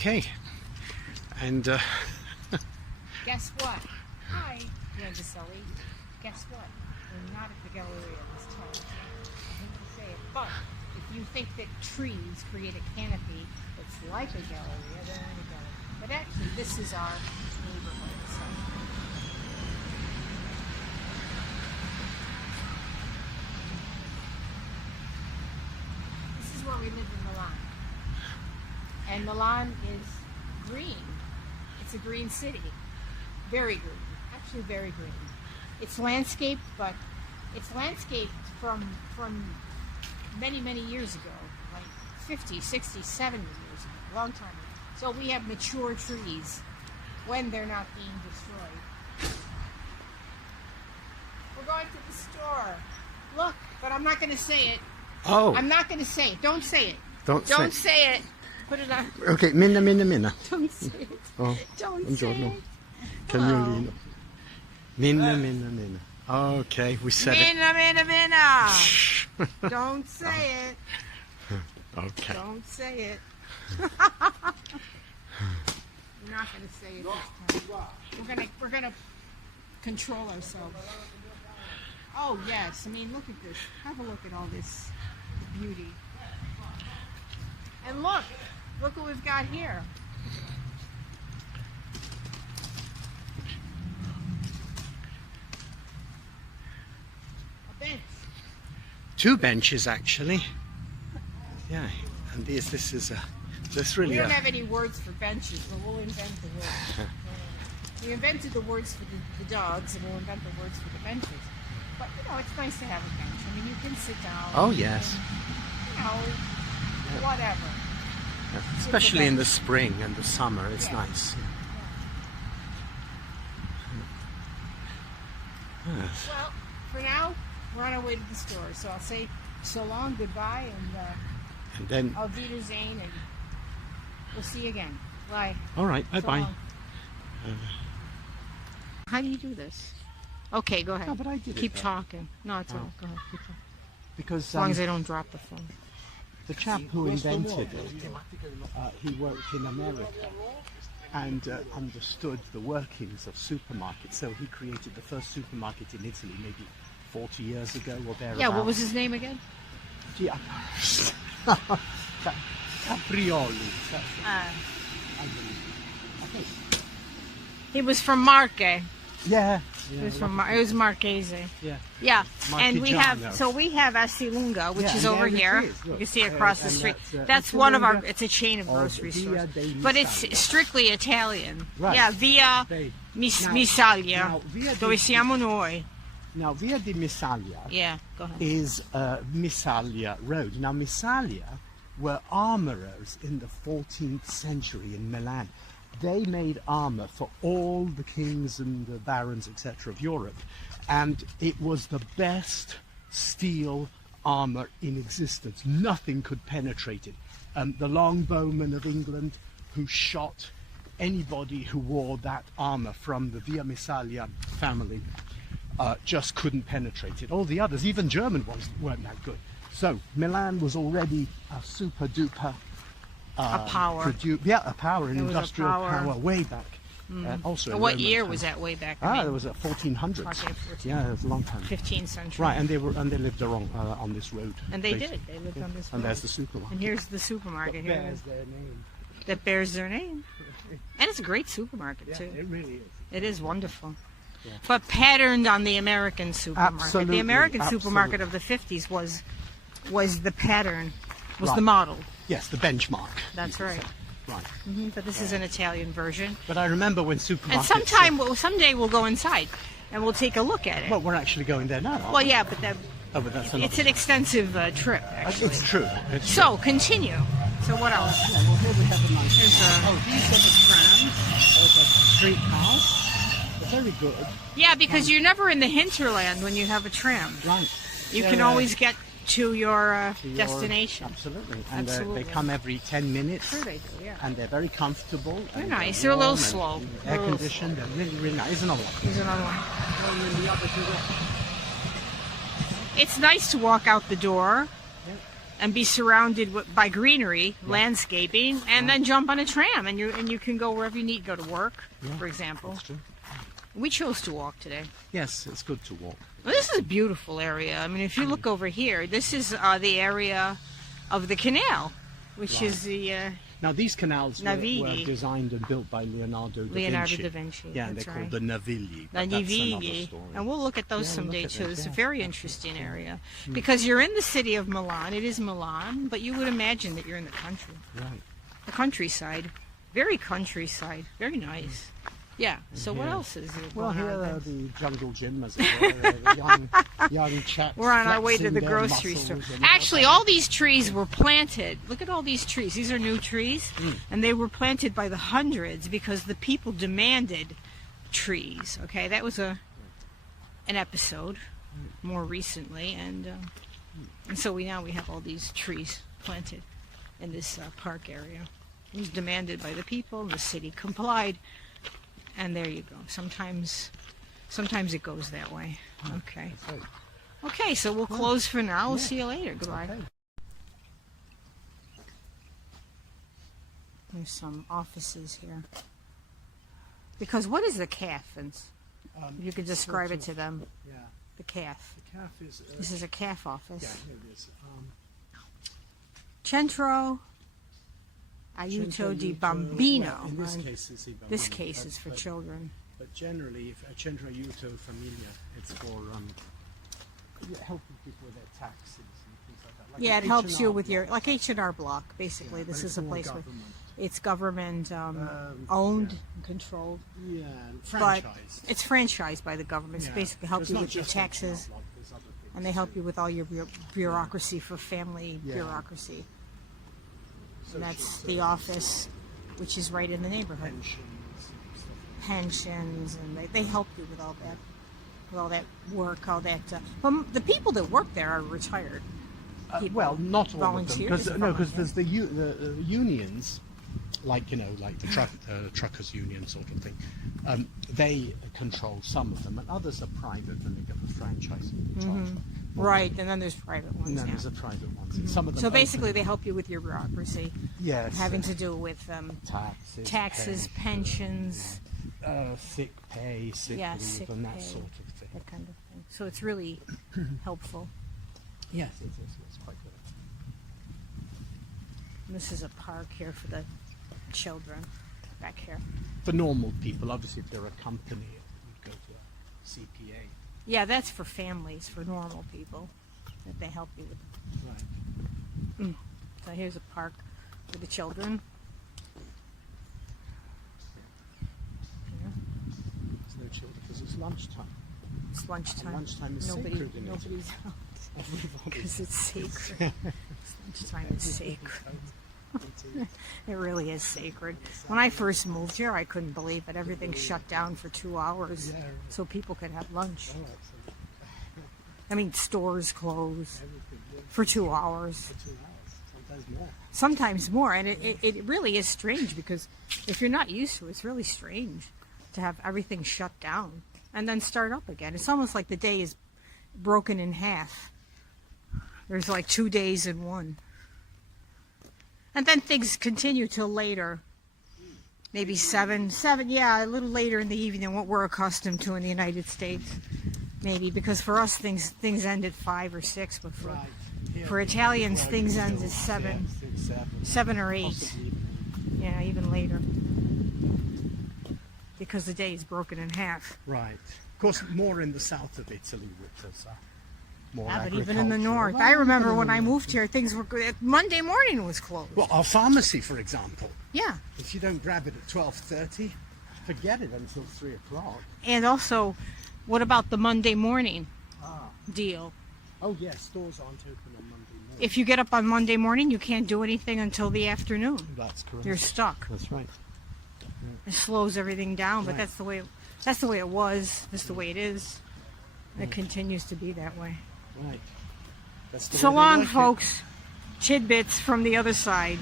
Okay, and Guess what? Hi, Vincent. Guess what? We're not at the Galleria this time. I hate to say it, but if you think that trees create a canopy that's like a Galleria, then we're in a Galleria. But actually, this is our neighborhood. So. This is where we live in Milan. And Milan is green. It's a green city. Very green. Actually very green. It's landscaped, but it's landscaped from many, many years ago. Like 50, 60, 70 years ago. A long time ago. So we have mature trees when they're not being destroyed. We're going to the store. Look, but I'm not going to say it. oh, I'm not going to say it. Don't say it. don't say it. Put it on. Okay, minna. Don't say it. Oh, Don't buongiorno. say it. Cagnolino. Minna. Okay, we said Minna. Don't say it. it. Okay. Don't say it. We're not going to say it this time. We're gonna control ourselves. Oh yes, I mean look at this. Have a look at all this beauty. And look what we've got here. A bench. Two benches actually. Yeah, and this is really We don't have any words for benches, but we'll invent the words. We invented the words for the dogs, and we'll invent the words for the benches. But, you know, it's nice to have a bench. I mean, you can sit down. Oh, yes. And, you know, whatever. especially in the spring and the summer, it's nice. Yes. Well, for now, we're on our way to the store. So I'll say so long, goodbye, And then, Auf Wiedersehen, and we'll see you again. Bye. all right, So bye-bye. long. How do you do this? Okay, go ahead. No, but I did it, Keep though. talking. No, it's all right. Go ahead. Keep talking. Because As long as I don't drop the phone. the chap who invented it, he worked in America and understood the workings of supermarkets. So he created the first supermarket in Italy maybe 40 years ago or thereabouts. Yeah, what was his name again? Caprioli. I think. He was from Marche. Yeah. It was from it was Marchese. Yeah. Yeah, and we have Marchigiano. we have Essilunga, which Yeah, is and over there it here. is, look. You can see it across the And street. that's, That's one of our. Essilunga It's a chain of of grocery Via stores, dei but it's Misali. strictly Italian. Right. Yeah, Via They- Misaglia, now, Via dove di- siamo noi. Now, Via di Misaglia Yeah, go ahead. is Misaglia Road. Now, Misaglia were armourers in the 14th century in Milan. They made armour for all the kings and the barons, etc., of Europe. And it was the best steel armour in existence. Nothing could penetrate it. The longbowmen of England who shot anybody who wore that armour from the Via Misaglia family just couldn't penetrate it. All the others, even German ones, weren't that good. So Milan was already a super duper A power. a power, an It was a industrial power. power way back. Also, in What Roman year times. was that way back? It was at 1400s. Okay, 14. Yeah, it was a long time. 15th century. Right, and they lived on this road. And they basically. did. They lived on this And road. there's the supermarket. And here's the supermarket here. Bears their name. That bears their name. And it's a great supermarket too. It really is. It is wonderful. Yeah. But patterned on the American supermarket. Absolutely, The American supermarket absolutely. of the 50s was the pattern, was Right. the model. Yes, the benchmark. That's you could right. say. Right. But this is an Italian version. But I remember when And supermarkets... someday we'll go inside and we'll take a look at it. Well, we're actually going there now. aren't Well, we? yeah, but But that's another... it's an extensive trip, actually. It's true. It's So, continue. So what else? true. Well, here we have a nice... There's these are the trams. Those are streetcars. They're very good. Yeah, because you're never in the hinterland when you have a tram. Right. You They're, can always get to your to your- destination. Absolutely. And Absolutely. they come every 10 minutes. Sure they do, yeah. And they're very comfortable. They're and nice. They're a little warm and slow. Air A little conditioned. They're really, really nice. Here's another one. Here's another one. Going in the other direction. It's nice to walk out the door and be surrounded by greenery, landscaping, and then jump on a tram, and you can go wherever you need to go to work, for example. That's true. We chose to walk today. Yes, it's good to walk. Well, this is a beautiful area. I mean, if you look over here, this is the area of the canal, which is the Now, these canals were Navigli. designed and built by Leonardo da Leonardo Vinci. da Vinci. Yeah, and that's they're right. called the Navigli. The But that's another Navigli. story. And we'll look at those Yeah, someday look at too. those, It's a yeah. very interesting area because you're in the city of Milan. It is Milan, but you would imagine that you're in the country, Right. the countryside, very countryside, very nice. Yeah. So what else is there? Well, going here on are then? the jungle gym, as it were. The young chaps. We're on our way to flexing the their grocery muscles store. and Actually, all these trees were planted. Look at all these trees. These are new trees, and they were planted by the hundreds because the people demanded trees. Okay, that was an episode more recently, and so we have all these trees planted in this park area. It was demanded by the people, and the city complied. And there you go. Sometimes it goes that way. Okay. That's right. Okay, so we'll close for now. We'll see you later. Goodbye. Okay. There's some offices here. Because what is the calf, Vince? You could describe it to them. Yeah. The calf. The calf is. This is a calf Yeah, office. here it is. Centro Aiuto di Bambino. Well, in this And case, it's a bambino. this case is for children. But generally, if a Centro Aiuto Familia, it's for helping people with their taxes and things like that. Like Yeah, an it helps H&R you with your, block. like H&R Block, basically. Yeah, This but is a it's more place where government. it's government owned and controlled. Yeah, But franchise. it's franchised by the government. So Yeah. basically help It's you not with your just H&R taxes, Block, there's other things and they help too. you with all your bureaucracy for family Yeah. bureaucracy. And Social that's the services, office, which is right in the neighborhood. Pensions, and they help you with all that work, all that. But the people that work there are retired. People. Well, not all of them, Volunteers because or there's the unions, like the truckers' union sort of thing. They control some of them, and others are private, and they get the franchise. Right, and then there's private ones. And then Yeah. there's the private ones. And some of them So basically, open- they help you with your bureaucracy, yes, having to do with taxes, pensions, sick pay, sick Yeah, leave, sick and that pay. sort of thing. that kind of thing. So it's really helpful. Yes, it's quite good. And this is a park here for the children back here. For normal people, obviously, if they're a company, it would go to a CPA. Yeah, that's for families, for normal people, that they help you with. Right. So here's a park for the children. There's no children because it's lunchtime. It's lunchtime. Lunchtime is sacred in Italy. Nobody's out Everybody. because it's sacred. Lunchtime is sacred. It really is sacred. When I first moved here, I couldn't believe it. Everything shut down for 2 hours Yeah. so people could have lunch. Oh, absolutely. I mean, stores close Everything, yeah, for 2 hours. for 2 hours, sometimes more. Sometimes more, and it really is strange because if you're not used to it, it's really strange to have everything shut down and then start up again. It's almost like the day is broken in half. There's like 2 days in one. And then things continue till later. Maybe seven, yeah, a little later in the evening than what we're accustomed to in the United States. Maybe, because for us things end at 5 or 6, but Right. Yeah, for Italians things end at 7, 6, 7, 7 or 8. possibly even. Yeah, even later. Because the day is broken in half. Right. Of course, more in the south of Italy with us. More Yeah, but even in the agriculture. north. Well, I remember even in when the I north. moved here, things were good. Monday morning was closed. Well, our pharmacy, for example, Yeah. if you don't grab it at 12:30, forget it until 3 o'clock. And also, what about the Monday morning deal? Oh, yes, stores aren't open on Monday morning. If you get up on Monday morning, you can't do anything until the afternoon. That's correct. You're stuck. That's right. It slows everything down, but Right. that's the way it was. That's the way it is. It continues to be that way. Right. That's the So way they long, like it. folks. Tidbits from the other side.